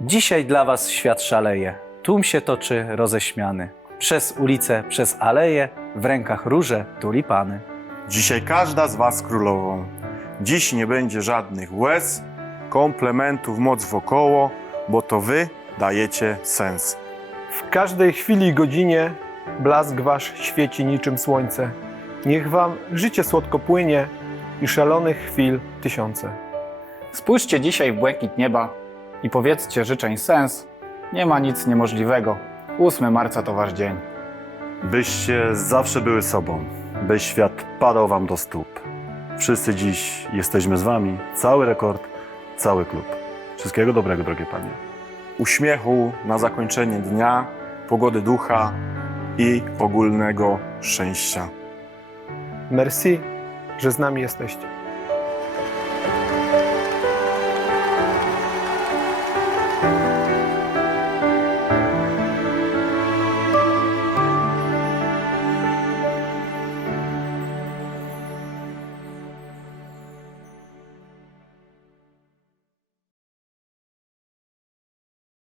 Dzisiaj dla was świat szaleje. Tłum się toczy roześmiany. Przez ulice, przez aleje, w rękach róże, tulipany. Dzisiaj każda z was królową. Dziś nie będzie żadnych łez, komplementów moc wokoło, bo to wy dajecie sens. W każdej chwili i godzinie blask wasz świeci niczym słońce. Niech wam życie słodko płynie i szalonych chwil tysiące. Spójrzcie dzisiaj w błękit nieba i powiedzcie życzeń sens. Nie ma nic niemożliwego. 8 marca to wasz dzień. Byście zawsze były sobą, by świat padał wam do stóp. Wszyscy dziś jesteśmy z wami, cały rekord, cały klub. Wszystkiego dobrego, drogie panie. Uśmiechu na zakończenie dnia, pogody ducha i ogólnego szczęścia. Merci, że z nami jesteście.